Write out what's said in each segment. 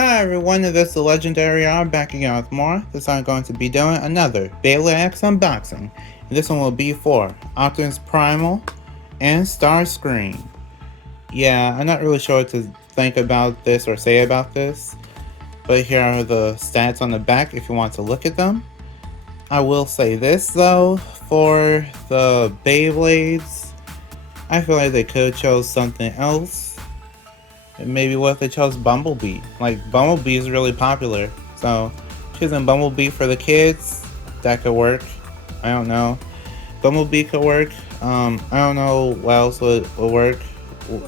Hi everyone, this is the Legendary R back again with more. This time I'm going to be doing another Beyblade X unboxing. And this one will be for Optimus Primal and Starscream. Yeah, I'm not really sure what to think about this or say about this, but here are the stats on the back if you want to look at them. I will say this though, for the Beyblades, I feel like they could have chose something else. Maybe what if they chose Bumblebee? Like, Bumblebee is really popular, so choosing Bumblebee for the kids, that could work. I don't know. Bumblebee could work. I don't know what else would work.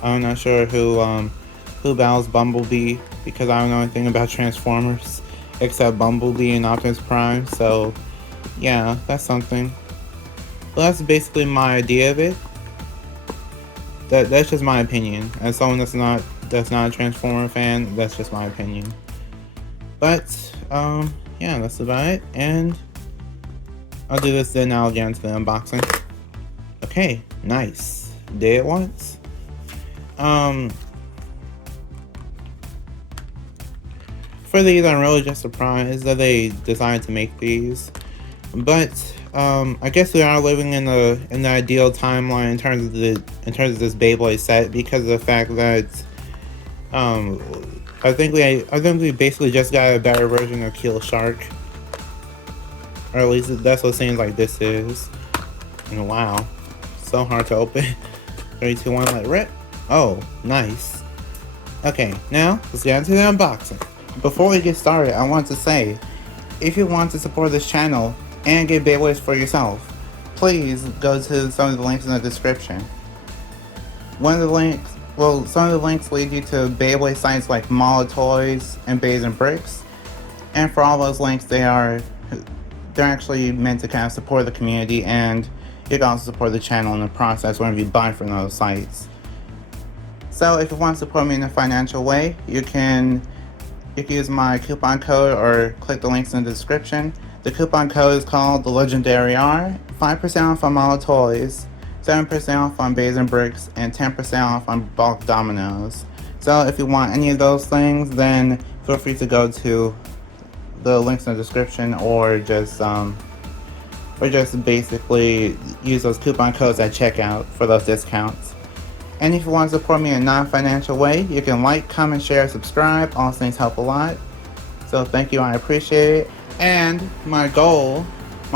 I'm not sure who battles Bumblebee, because I don't know anything about Transformers except Bumblebee and Optimus Prime, so yeah, that's something. But that's basically my idea of it. That's just my opinion. As someone that's not a Transformer fan, that's just my opinion. But yeah, that's about it, and I'll do this then I'll get into the unboxing. Okay, nice. Did it once. For these, I'm really just surprised that they decided to make these, but I guess we are living in the ideal timeline in terms of this Beyblade set, because of the fact that I think we basically just got a better version of Kill Shark, or at least that's what it seems like this is. And wow, so hard to open. 3, 2, 1, let rip. Oh, nice. Okay, now let's get into the unboxing. Before we get started, I want to say, if you want to support this channel and get Beyblades for yourself, please go to some of the links in the description. Some of the links lead you to Beyblade sites like Mall of Toys and Bays and Bricks, and for all those links, they're actually meant to kind of support the community, and you can also support the channel in the process whenever you buy from those sites. So if you want to support me in a financial way, you can use my coupon code or click the links in the description. The coupon code is called the Legendary R. 5% off on Mall of Toys, 7% off on Bays and Bricks, and 10% off on bulk dominoes. So if you want any of those things, then feel free to go to the links in the description, or just basically use those coupon codes at checkout for those discounts. And if you want to support me in a non-financial way, you can like, comment, share, subscribe. All those things help a lot. So thank you, I appreciate it. And my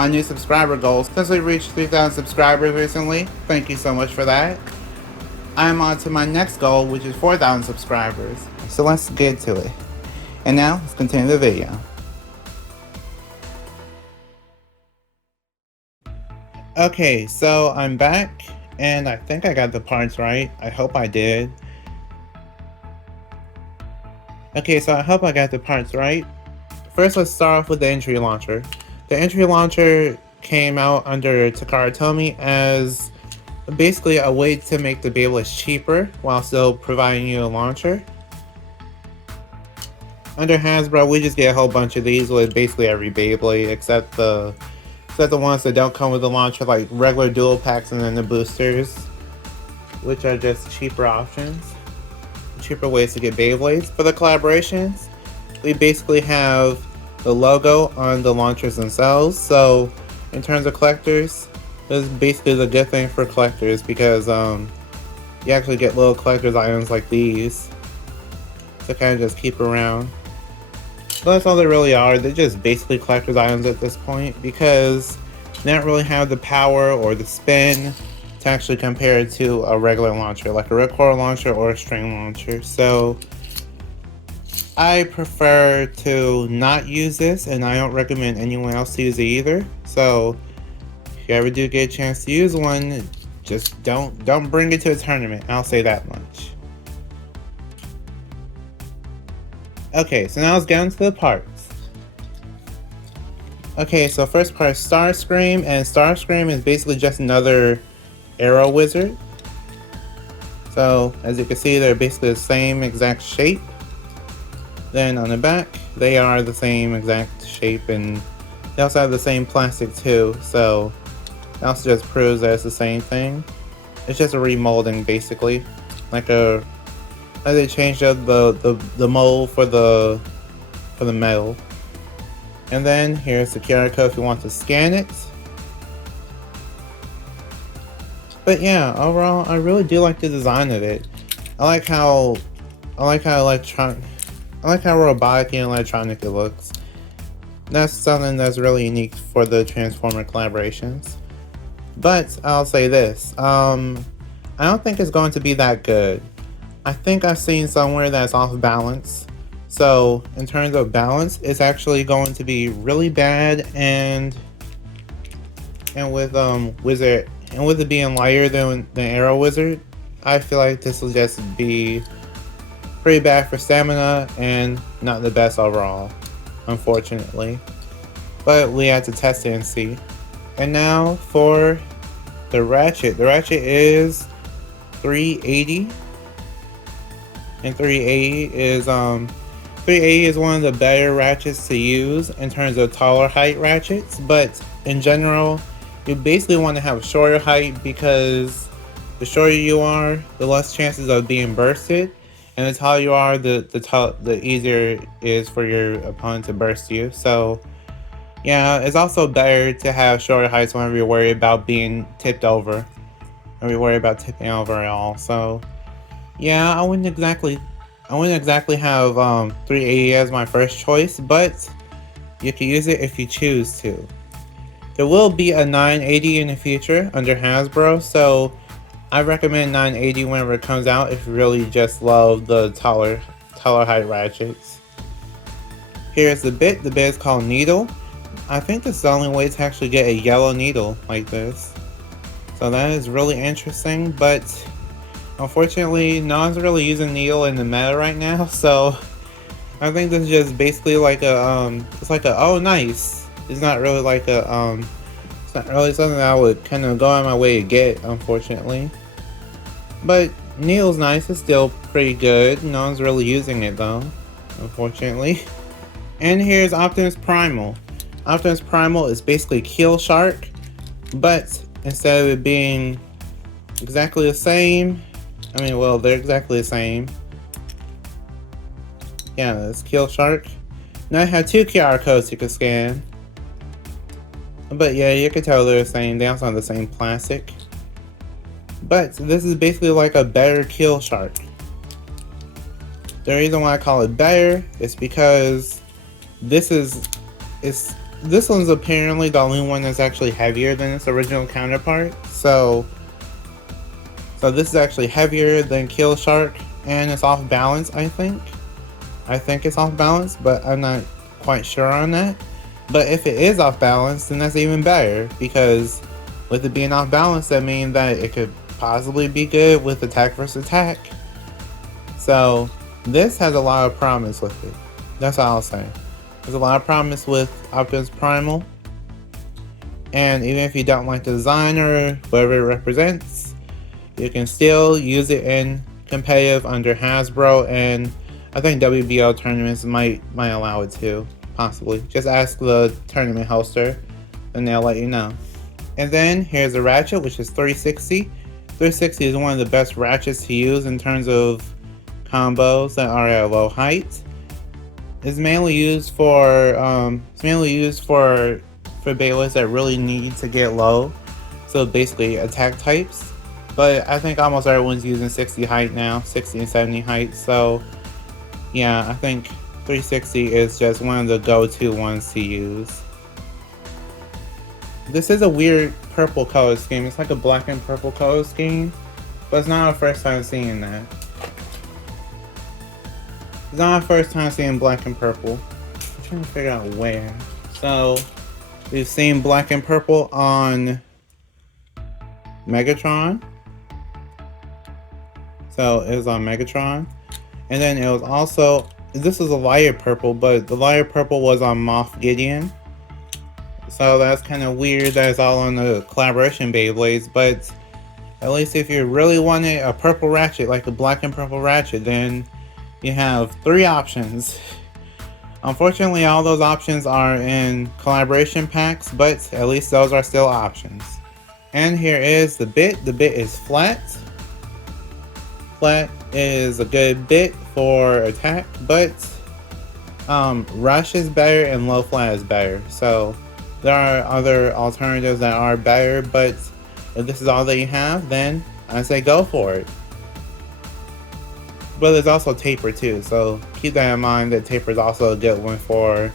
new subscriber goal, since we reached 3,000 subscribers recently, thank you so much for that. I'm on to my next goal, which is 4,000 subscribers. So let's get to it. And now, let's continue the video. Okay, so I'm back, and I think I got the parts right. I hope I did. Okay, so I hope I got the parts right. First, let's start off with the entry launcher. The entry launcher came out under Takara Tomy as basically a way to make the Beyblades cheaper while still providing you a launcher. Under Hasbro, we just get a whole bunch of these with basically every Beyblade except the ones that don't come with the launcher, like regular dual packs and then the boosters, which are just cheaper options, cheaper ways to get Beyblades. For the collaborations, we basically have the logo on the launchers themselves. So in terms of collectors, this is basically the good thing for collectors, because you actually get little collector's items like these to kind of just keep around. But that's all they really are. They're just basically collector's items at this point, because they don't really have the power or the spin to actually compare it to a regular launcher, like a ripcord launcher or a string launcher. So I prefer to not use this, and I don't recommend anyone else to use it either. So if you ever do get a chance to use one, just don't bring it to a tournament. I'll say that much. Okay, so now let's get into the parts. Okay, so first part is Starscream, and Starscream is basically just another arrow wizard. So as you can see, they're basically the same exact shape. Then on the back, they are the same exact shape, and they also have the same plastic too, so that also just proves that it's the same thing. It's just a remolding basically, like a they changed up the mold for the metal. And then here's the QR code if you want to scan it. But yeah, overall, I really do like the design of it. I like how robotic and electronic it looks. That's something that's really unique for the Transformer collaborations. But I'll say this, I don't think it's going to be that good. I think I've seen somewhere that's off balance. So in terms of balance, it's actually going to be really bad, and with Wizard, and with it being lighter than the Arrow Wizard, I feel like this will just be pretty bad for stamina and not the best overall, unfortunately. But we had to test it and see. And now for the Ratchet. The Ratchet is 380. And 380 is one of the better ratchets to use in terms of taller height ratchets, but in general, you basically want to have a shorter height because the shorter you are, the less chances of being bursted, and the taller you are, the easier it is for your opponent to burst you. So yeah, it's also better to have shorter heights whenever you're worried about being tipped over, or you're worried about tipping over at all. So yeah, I wouldn't exactly have 380 as my first choice, but you can use it if you choose to. There will be a 980 in the future under Hasbro, so I recommend 980 whenever it comes out if you really just love the taller height ratchets. Here's the bit. The bit is called Needle. I think this is the only way to actually get a yellow needle like this. So that is really interesting, but unfortunately, no one's really using needle in the meta right now, so I think this is just basically like a, it's like a, oh nice. It's not really like a, it's not really something that I would kind of go out of my way to get, unfortunately. But needle's nice, it's still pretty good. No one's really using it though, unfortunately. And here's Optimus Primal. Optimus Primal is basically Kill Shark, but instead of it being exactly the same, I mean, well, they're exactly the same. Yeah, that's Kill Shark. Now I have two QR codes you can scan. But yeah, you can tell they're the same. They also have the same plastic. But this is basically like a better Kill Shark. The reason why I call it better is because this one's apparently the only one that's actually heavier than its original counterpart. So this is actually heavier than Kill Shark, and it's off balance, I think. I think it's off balance, but I'm not quite sure on that. But if it is off balance, then that's even better, because with it being off balance, that means that it could possibly be good with attack versus attack. So this has a lot of promise with it. That's all I'll say. There's a lot of promise with Optimus Primal. And even if you don't like the design or whatever it represents, you can still use it in competitive under Hasbro, and I think WBO tournaments might allow it too, possibly. Just ask the tournament hoster and they'll let you know. And then here's a Ratchet, which is 360. 360 is one of the best ratchets to use in terms of combos that are at a low height. It's mainly used for Beyblades that really need to get low, so basically attack types. But I think almost everyone's using 60 height now, 60 and 70 height. So yeah, I think 360 is just one of the go-to ones to use. This is a weird purple color scheme. It's like a black and purple color scheme, but it's not our first time seeing that. It's not our first time seeing black and purple. I'm trying to figure out where. So we've seen black and purple on Megatron. So it was on Megatron. And then it was also, this is a lighter purple, but the lighter purple was on Moff Gideon. So that's kind of weird that it's all on the collaboration Beyblades, but at least if you really wanted a purple Ratchet, like a black and purple Ratchet, then you have 3 options. Unfortunately, all those options are in collaboration packs, but at least those are still options. And here is the bit. The bit is flat. Flat is a good bit for attack, but rush is better and low flat is better. So there are other alternatives that are better, but if this is all that you have, then I say go for it. But there's also taper too, so keep that in mind that taper is also a good one for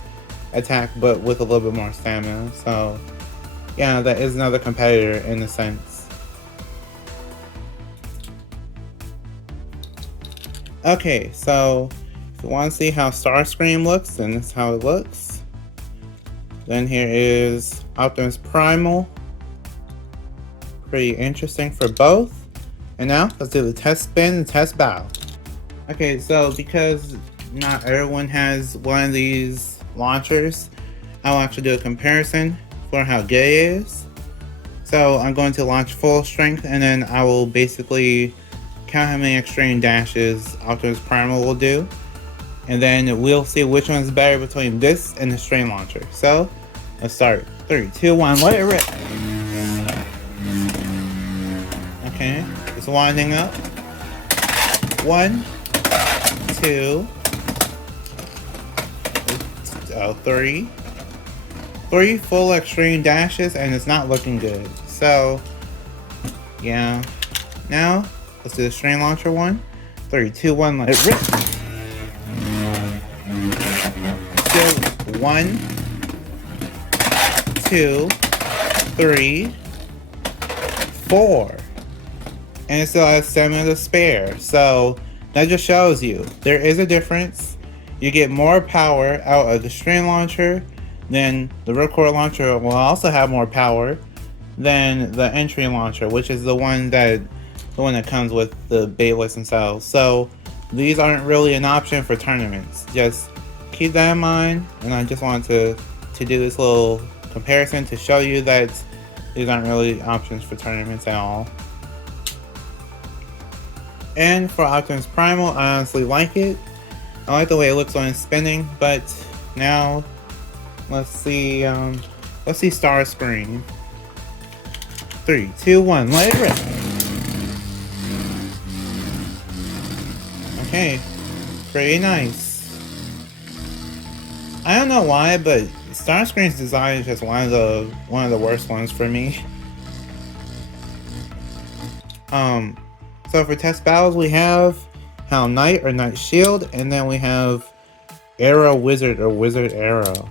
attack, but with a little bit more stamina. So yeah, that is another competitor in a sense. Okay, so if you want to see how Starscream looks, then this is how it looks. Then here is Optimus Primal. Pretty interesting for both. And now let's do the test spin and test battle. Okay, so because not everyone has one of these launchers, I'll actually do a comparison for how good it is. So I'm going to launch full strength, and then I will basically count how many extreme dashes Optimus Primal will do. And then we'll see which one's better between this and the strain launcher. So let's start. 3, 2, 1, let it rip. Okay, it's winding up. 1, 2, 3. 3 full extreme dashes, and it's not looking good. So yeah, now let's do the strain launcher one. 3, 2, 1, let it rip. Still 1, 2, 3, 4, and it still has 7 to spare. So that just shows you there is a difference. You get more power out of the strain launcher, then the ripcord launcher will also have more power than the entry launcher, which is the one that comes with the Beyblades themselves. So these aren't really an option for tournaments. Just keep that in mind, and I just wanted to do this little comparison to show you that these aren't really options for tournaments at all. And for Optimus Primal, I honestly like it. I like the way it looks when it's spinning, but now let's see Starscream. 3, 2, 1, let it rip. Okay, pretty nice. I don't know why, but Starscream's design is just one of the worst ones for me. So for test battles, we have Hound Knight or Knight Shield, and then we have Arrow Wizard or Wizard Arrow.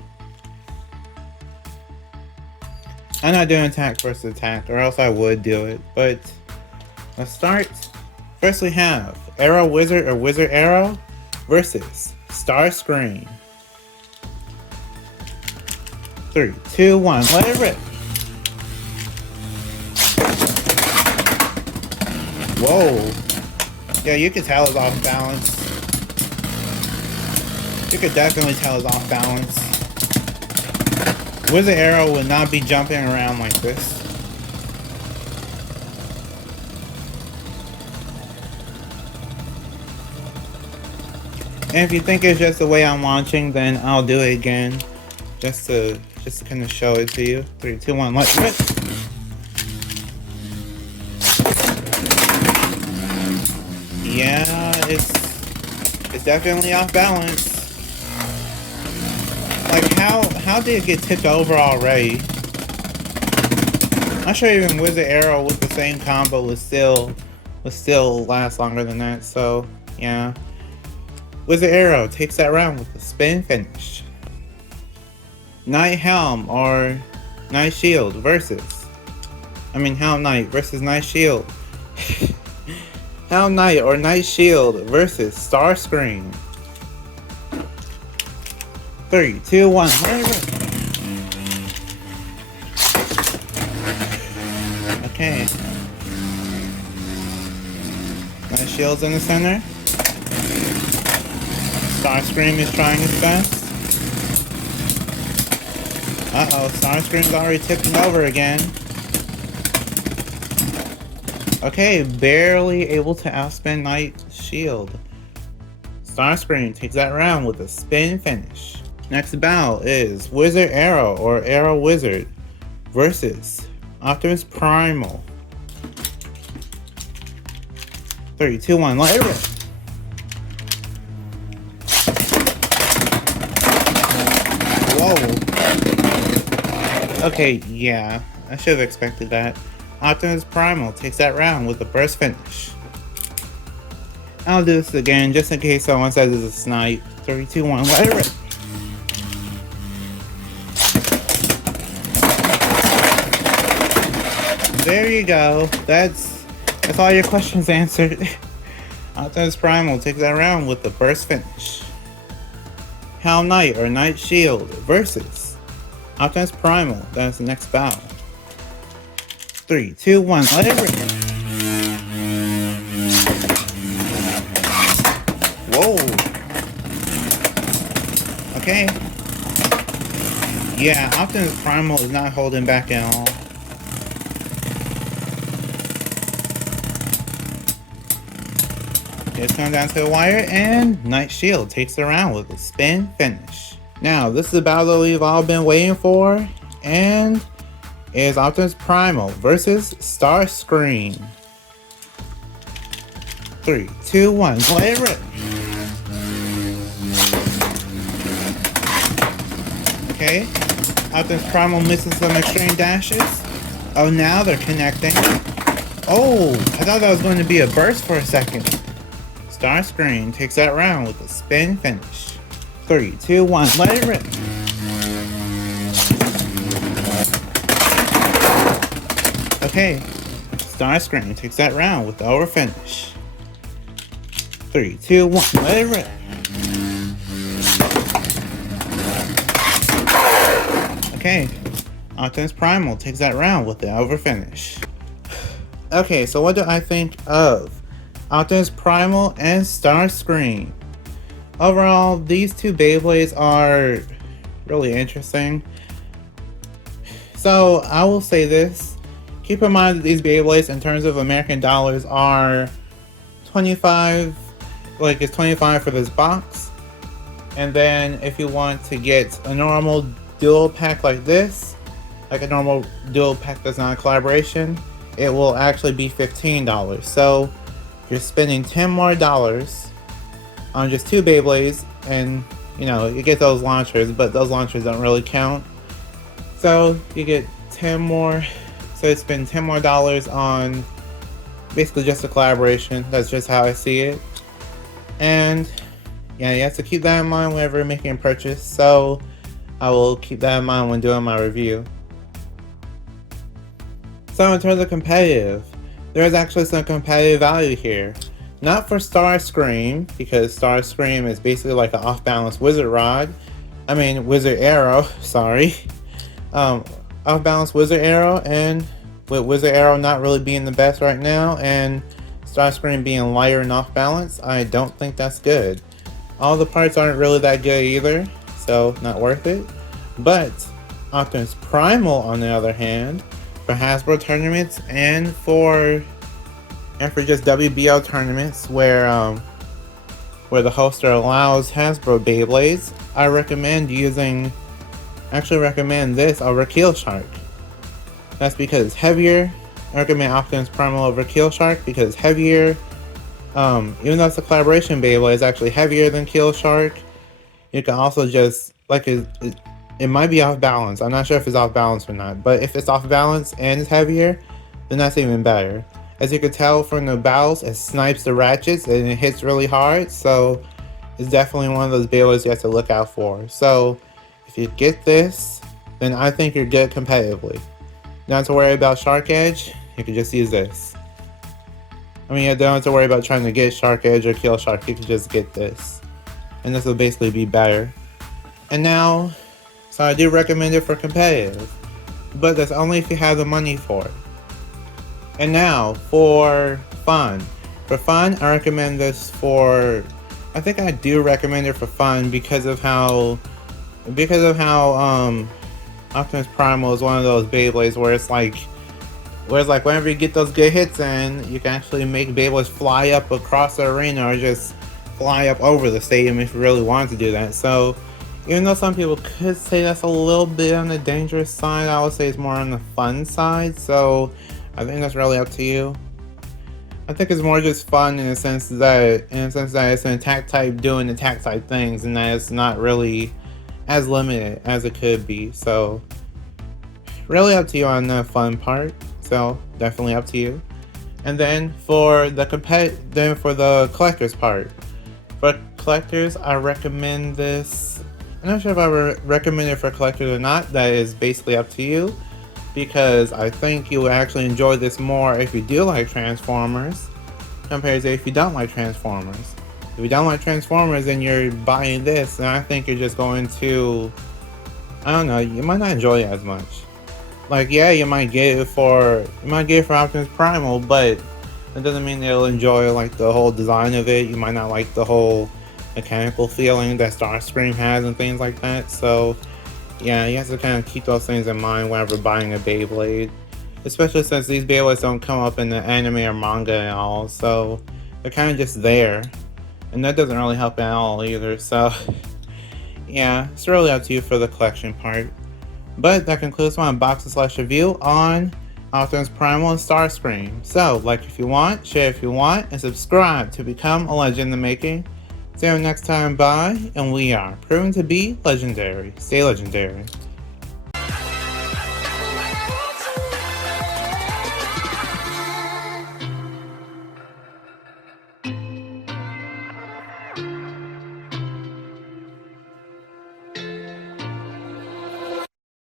I'm not doing attack versus attack, or else I would do it, but let's start. First we have Arrow Wizard or Wizard Arrow versus Starscream. 3, 2, 1, let it rip. Whoa. Yeah, you can tell it's off balance. You could definitely tell it's off balance. Wizard Arrow would not be jumping around like this. And if you think it's just the way I'm launching, then I'll do it again. Just to kind of show it to you. 3, 2, 1, let's rip. Yeah, it's definitely off balance. Like how did it get tipped over already? I'm sure even Wizard Arrow with the same combo would still last longer than that. So yeah, Wizard Arrow takes that round with a spin finish. Knight Helm or Knight Shield versus Helm Knight versus Knight Shield. Hound Knight or Knight Shield versus Starscream. 3, 2, 1, let it rip. Okay. Knight Shield's in the center. Starscream is trying his best. Uh-oh, Starscream's already tipping over again. Okay, barely able to outspin Knight Shield. Starscream takes that round with a spin finish. Next battle is Wizard Arrow or Arrow Wizard versus Optimus Primal. 3, 2, 1, let it rip. Whoa. Okay, yeah, I should have expected that. Optimus Primal takes that round with a burst finish. I'll do this again just in case someone says it's a snipe. 3, 2, 1, let it rip. There you go. That's all your questions answered. Optimus Primal takes that round with a burst finish. Hell Knight or Knight Shield versus Optimus Primal. That's the next battle. 3, 2, 1, let it rip. Whoa. Okay. Yeah, Optimus Primal is not holding back at all. It's coming down to the wire, and Knight Shield takes the round with a spin finish. Now, this is the battle we've all been waiting for, and it is Optimus Primal versus Starscream. 3, 2, 1, let it rip. Okay, Optimus Primal missing some extreme dashes. Oh, now they're connecting. Oh, I thought that was going to be a burst for a second. Starscream takes that round with a spin finish. 3, 2, 1, let it rip. Okay, Starscream takes that round with the over finish. 3, 2, 1, let it rip. Okay, Optimus Primal takes that round with the over finish. Okay, so what do I think of Optimus Primal and Starscream? Overall, these two Beyblades are really interesting. So, I will say this. Keep in mind that these Beyblades, in terms of American dollars, are 25, like it's 25 for this box. And then if you want to get a normal dual pack like this, like a normal dual pack that's not a collaboration, it will actually be $15. So, you're spending $10 more on just two Beyblades, and you know, you get those launchers, but those launchers don't really count. So you get 10 more, so you spend $10 more on basically just a collaboration. That's just how I see it. And yeah, you have to keep that in mind whenever you're making a purchase. So I will keep that in mind when doing my review. So in terms of competitive, there is actually some competitive value here. Not for Starscream, because Starscream is basically like an off-balance wizard rod. I mean, wizard arrow, sorry. Off-balance wizard arrow, and with wizard arrow not really being the best right now, and Starscream being lighter and off-balance, I don't think that's good. All the parts aren't really that good either, so not worth it. But Optimus Primal, on the other hand, for hasbro tournaments and for just WBO tournaments where the hoster allows hasbro Beyblades, I recommend this over Kill Shark. That's because it's heavier. I recommend Optimus Primal over Kill Shark because it's heavier. Even though it's a collaboration Beyblade, it's actually heavier than Kill Shark. You can also just, like, it might be off balance. I'm not sure if it's off balance or not, but if it's off balance and it's heavier, then that's even better. As you can tell from the battles, it snipes the ratchets and it hits really hard, so it's definitely one of those Beyblades you have to look out for. So if you get this, then I think you're good competitively. Not to worry about Shark Edge, you can just use this. I mean, you don't have to worry about trying to get Shark Edge or Kill Shark, you can just get this. And this will basically be better. And now, so I do recommend it for competitive, but that's only if you have the money for it. And now, for fun. For fun, I recommend this for, I think I do recommend it for fun because of how Optimus Primal is one of those Beyblades where it's like whenever you get those good hits in, you can actually make Beyblades fly up across the arena or just fly up over the stadium if you really wanted to do that. So, even though some people could say that's a little bit on the dangerous side, I would say it's more on the fun side. So, I think that's really up to you. I think it's more just fun in the sense that it's an attack type doing attack type things, and that it's not really as limited as it could be. So really up to you on the fun part. So definitely up to you. And then for the collector's part. For collectors, I recommend this. I'm not sure if I recommend it for collectors or not. That is basically up to you, because I think you will actually enjoy this more if you do like Transformers compared to if you don't like Transformers. If you don't like Transformers and you're buying this, then I think you're just going to, I don't know, you might not enjoy it as much. Like, yeah, you might get it for Optimus Primal, but it doesn't mean you'll enjoy like the whole design of it. You might not like the whole mechanical feeling that Starscream has and things like that. So yeah, you have to kind of keep those things in mind whenever buying a Beyblade, especially since these Beyblades don't come up in the anime or manga at all. So they're kind of just there, and that doesn't really help at all either. So yeah, it's really up to you for the collection part. But that concludes my unboxing / review on Optimus Primal and Starscream. So, like if you want, share if you want, and subscribe to become a legend in the making. See you next time, bye, and we are proven to be legendary. Stay legendary.